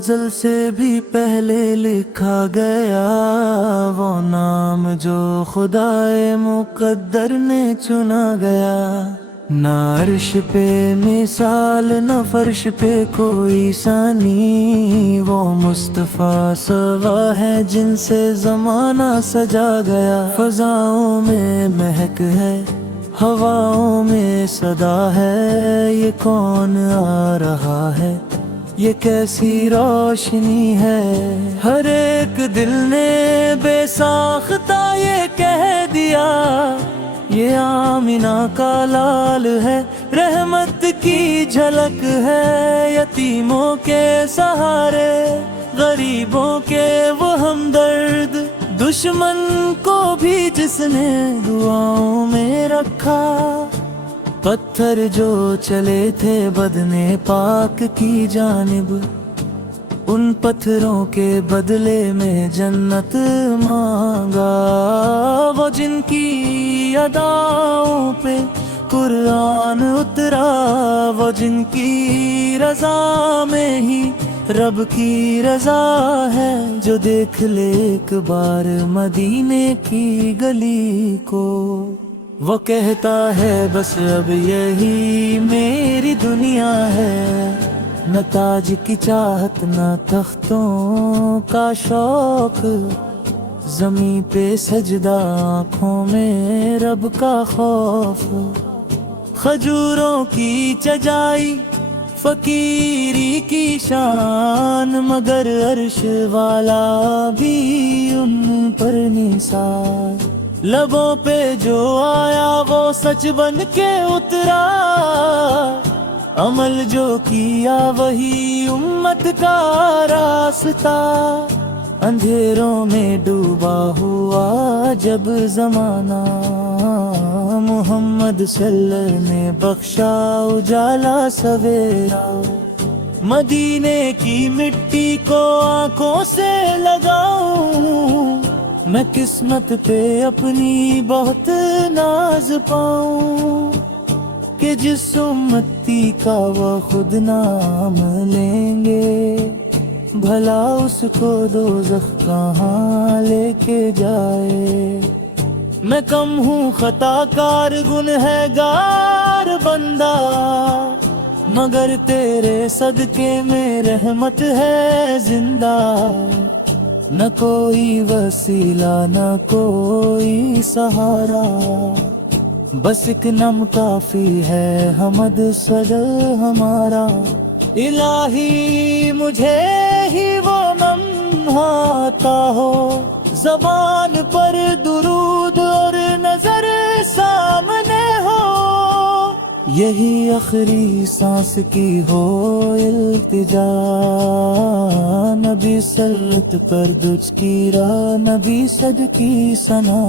ازل سے بھی پہلے لکھا گیا، وہ نام جو خدائے مقدر نے چنا گیا۔ نہ عرش پہ مثال نہ فرش پہ کوئی ثانی، وہ مصطفیٰ سوا ہے جن سے زمانہ سجا گیا۔ فضاؤں میں مہک ہے، ہواؤں میں صدا ہے، یہ کون آ رہا ہے، یہ کیسی روشنی ہے۔ ہر ایک دل نے بے ساختہ یہ کہہ دیا، یہ آمینہ کا لال ہے، رحمت کی جھلک ہے۔ یتیموں کے سہارے، غریبوں کے وہ ہمدرد، دشمن کو بھی جس نے دعاؤں میں رکھا۔ پتھر جو چلے تھے بدنے پاک کی جانب، ان پتھروں کے بدلے میں جنت مانگا۔ وہ جن کی اداؤں پہ قرآن اترا، وہ جن کی رضا میں ہی رب کی رضا ہے، جو دیکھ لے ایک بار مدینے کی گلی کو، وہ کہتا ہے بس اب یہی میری دنیا ہے۔ نہ تاج کی چاہت نہ تختوں کا شوق، زمیں پہ سجدہ آنکھوں میں رب کا خوف۔ کھجوروں کی چجائی فقیری کی شان، مگر عرش والا بھی ان پر نثار۔ لبوں پہ جو آیا وہ سچ بن کے اترا، عمل جو کیا وہی امت کا راستہ۔ اندھیروں میں ڈوبا ہوا جب زمانہ، محمد صلی اللہ علیہ وسلم نے بخشا اجالا سویرا۔ مدینے کی مٹی کو آنکھوں سے لگاؤں، میں قسمت پہ اپنی بہت ناز پاؤں، کہ جس امتی کا وہ خود نام لیں گے، بھلا اس کو دوزخ کہاں لے کے جائے۔ میں کم ہوں خطا کار گنہگار بندہ، مگر تیرے صدقے میں رحمت ہے زندہ۔ نہ کوئی وسیلہ نہ کوئی سہارا، بس ایک نم کافی ہے حمد صدر ہمارا۔ الہی مجھے ہی وہ نم آتا ہو، زبان پر درود اور نظر سامنے ہو، یہی آخری سانس کی ہو التجا۔ نبی سلت پر دج کی راہ، نبی صد کی ثنا۔